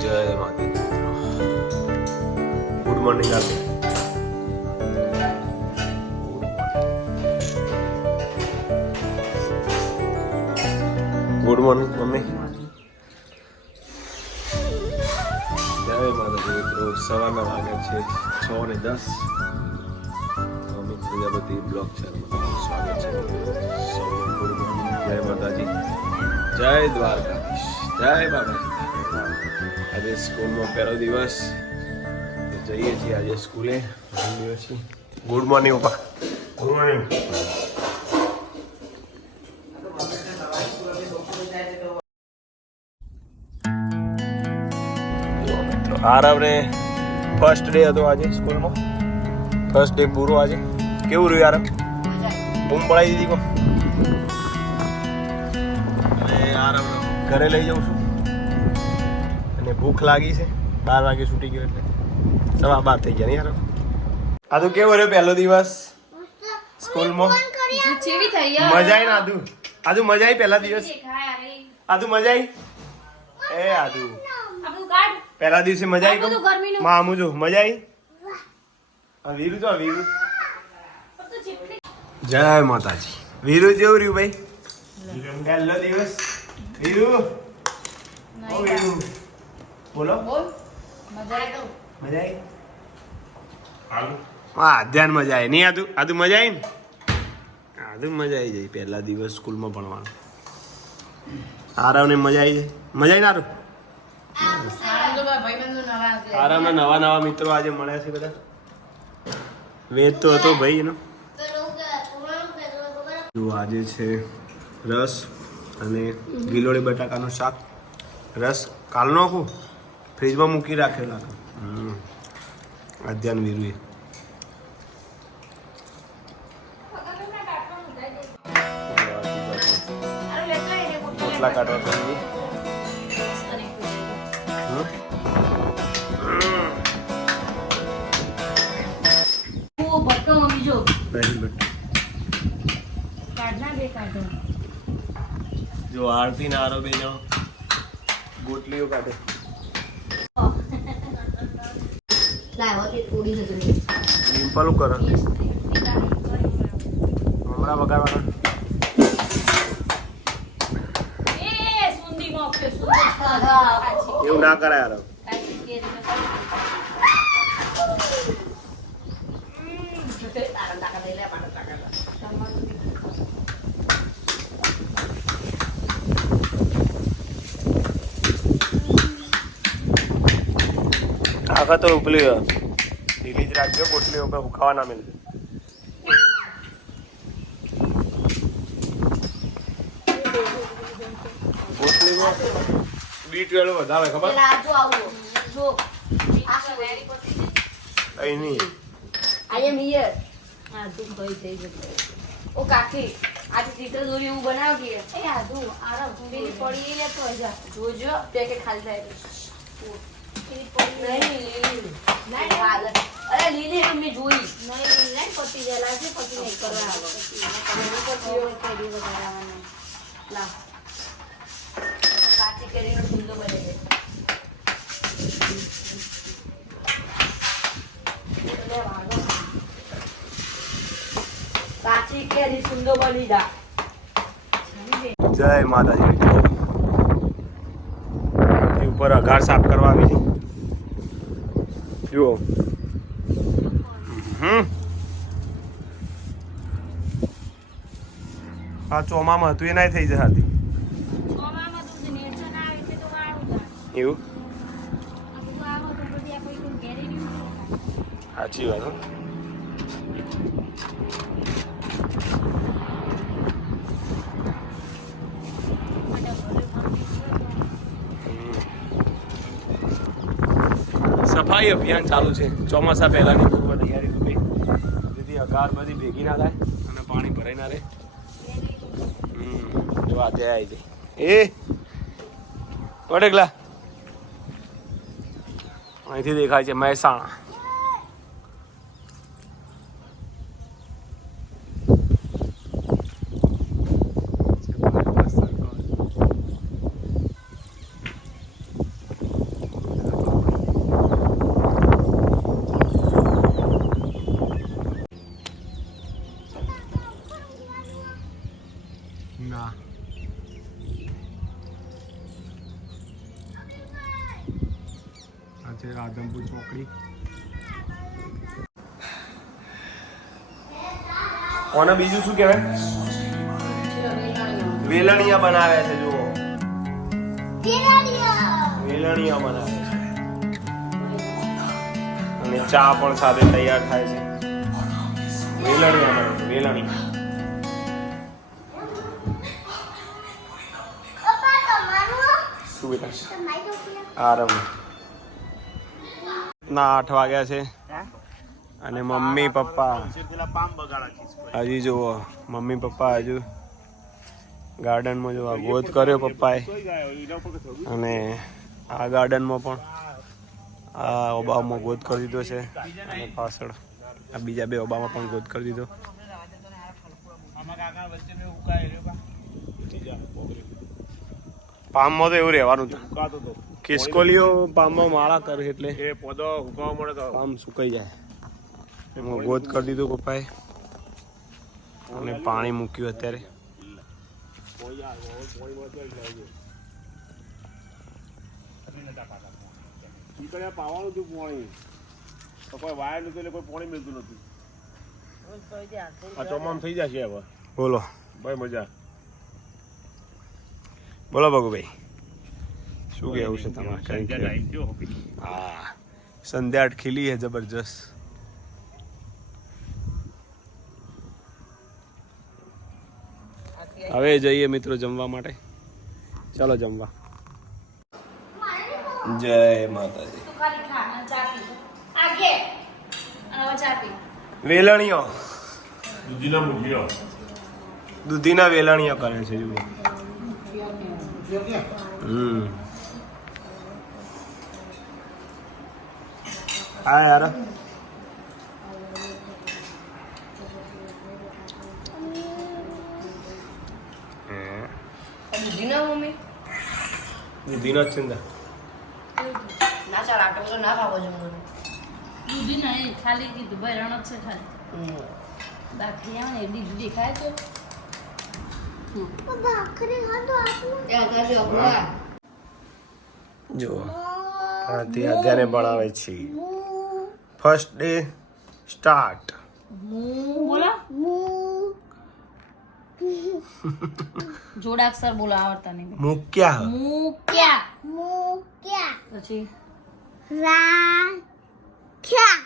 જય માતાજી. Good morning આપે ગુડ મોર્નિંગ મમ્મી. જય માતાજી, મિત્રો. સવારના વાગ્યા છે છ ને દસ. અમિત પ્રજાપતિ બ્લોક ચેનલમાં સ્વાગત છે જય માતાજી. જય દ્વારકાધીશ. જય બાબાજી આજે સ્કૂલમાં પહેલો દિવસ તો જઈએ છીએ આજે સ્કૂલે ગુડ મોર્નિંગ પપ્પા ગુડ મોર્નિંગ આરવને ફર્સ્ટ ડે હતો આજે સ્કૂલમાં. ફર્સ્ટ ડે પૂરો આજે. કેવું રહ્યું આરવ બૂમ પડાવી દીધી કો અને આરવ ઘરે લઈ જાઉં છું. ભૂખ લાગી છે. બાર વાગે છૂટી ગયો એટલે. સવા બાર થઈ ગયા નહીં આરવ આ તો કેવો રહ્યો પહેલો દિવસ? સ્કૂલમાં? યાર. મજા આવી ને આદુ? આદુ મજા આવી પહેલા દિવસ? આદુ મજા આવી એ આદુ. પહેલા દિવસે મજા આવી. મામુ જો મજા આવી આ વીરુ જો વીરુ. જય માતાજી. વીરુ જેવું રહ્યું ભાઈ? પહેલો દિવસ. વીરુ. ઓ વીરુ. બોલો. બોલ. મજા આવી હા ધ્યાન મજા આવી નહીં આદુ આદુ મજા આવી ને? આદુ મજા આવી જાય પહેલા દિવસ સ્કૂલમાં ભણવાનું. આરવને મજા આવી જાય. મજા આવી ને આરવ આમ તો મારા ભાઈબંધો નવા આરામના નવા નવા મિત્રો આજે મળ્યા છે બધા. વેદ તો હતો ભાઈ એનો. જો આજે છે રસ અને ગિલોડી બટાકાનું શાક. રસ કાલનો આખું? ફ્રીજમાં મૂકી રાખેલો હતો હમ. અધ્યાન વીરુએ અરે લેતો આય ને પોતે રોટલા કાઢવા કરી મસ્ત નહીં ઓ ભટકો મમ્મી જો પહેલી બટ કાઢના બે કાઢો જો આરતી ના આરો બે જણો ગોટલીઓ કાઢે ડિમ્પલ કરો. હમણાં વગાડવાના. એવું ના કરાય. આખા તો ઉપલી ઢીલી જ રાખજો ગોટલી ઉપર ઉખાવા ના મળશે ગોટલીમાં બીટ વેળો વધારે ખબર? અહીં નહીં. ઓ કાકી આજે ચિત્ર દોરી એવું બનાવતી એ આદુ આરામ. પેલી પડી લે તો જા. જોજો પેકેટ ખાલી થાય લીલી જોઈ પતી બને છે કાચી કેરી સુંદર બની જા જય માતાજી. ઉપર ઘર સાફ કરવા આવી છે. જુઓ હમ. આ ચોમામાં હતું એ ના થઈ જશે હાથી. ચોમામાં તો નેચર ના આવે છે તો વાળું જાય એવું? આ બધું આવો તો બધી આ કોઈ કેરી નહીં સાચી વાત હો. સફાઈ અભિયાન ચાલુ છે. ચોમાસા પહેલાની પૂર્વ તૈયારી રૂપે જેથી અગાર બધી ભેગી ના થાય અને પાણી ભરાઈ ના રહે. જો આ ત્યાં આવી ગઈ. એ વડેગલા અહીંથી દેખાય છે મહેસાણા. ના આ છે રાધનપુર ચોકડી કોને બીજું શું કહેવાય? વેલણિયા બનાવે છે, જુઓ. વેલણિયા બનાવે છે. અને ચા પણ સાથે તૈયાર થાય છે. વેલણિયા બનાવે છે શું બેટા આરામ. ના, આઠ વાગ્યા છે. અને મમ્મી, પપ્પા. હજી જુઓ, મમ્મી, પપ્પા હજુ ગાર્ડનમાં જોવા ગોત કર્યો પપ્પાએ. અને આ ગાર્ડનમાં પણ આ ઓબામાં ગોત કરી દીધો છે. અને પાછળ આ બીજા બે ઓબામાં પણ ગોત કરી દીધો. પામમાં તો એવું રહેવાનું હતું ખિસકોલીઓ પામમાં માળા કરે એટલે એ પોદો હુકાવા મળે તો પામ સુકાઈ જાય. એમાં ગોત કરી દીધું પપ્પાએ. અને પાણી મૂક્યું અત્યારે. પાવાનું હતું પાણી. તો કોઈ વાયર નતું એટલે કોઈ પાણી મળતું નથી આ ચોમામ થઈ જશે હવે. બોલો. ભાઈ મજા. બોલો ભગુભાઈ. શું કેવું છે તમારે? હા સંધ્યા ખીલી હે જબરજસ્ત. હવે જઈએ મિત્રો જમવા માટે. ચાલો જમવા. જય માતાજી. વેલણીઓ. દૂધીના મુઠીઓ. દૂધીના વેલણીઓ કરે છે જુઓ. હમ. હા યાર. હે. દૂધીના મમ્મી? જ ના ચાલ આટલો બધો ના ખાવો મને દૂધી નહીં ખાલી કીધું ભાઈ રણ છે ખાલી. બાકી આવે ને જુદી ખાય તો. જો આથી અત્યારે ભણાવે છે. ફર્સ્ટ ડે સ્ટાર્ટ બોલો. જોડાક્ષર બોલો આવડતા નહીં. મૂક્યા મૂક્યા પછી?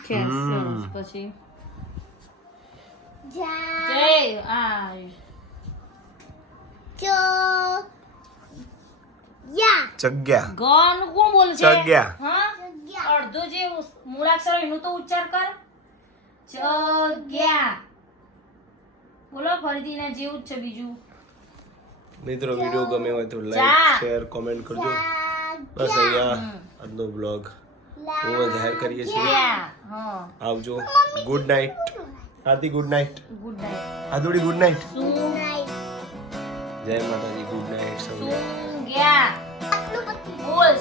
ખેસ સરસ. પછી? જય આ જગ્યા. ગ કોણ બોલે છે? જગ્યા. હા? અડધો જે મૂળાક્ષર હોય તો ઉચ્ચાર કર. જગ્યા. બોલો ફરીથી એના જેવું જ છે બીજું. મિત્રો વીડિયો ગમે હોય તો. લાઈક શેર કોમેન્ટ કરજો. બસ અહીંયા આજનો બ્લોગ પૂર્ણ જાહેર કરીએ છીએ. આવજો. Good night Aarti good night good night આદુડી good night શું જય માતાજી ગુડ નાઇટ સૌ ગયા? બોલ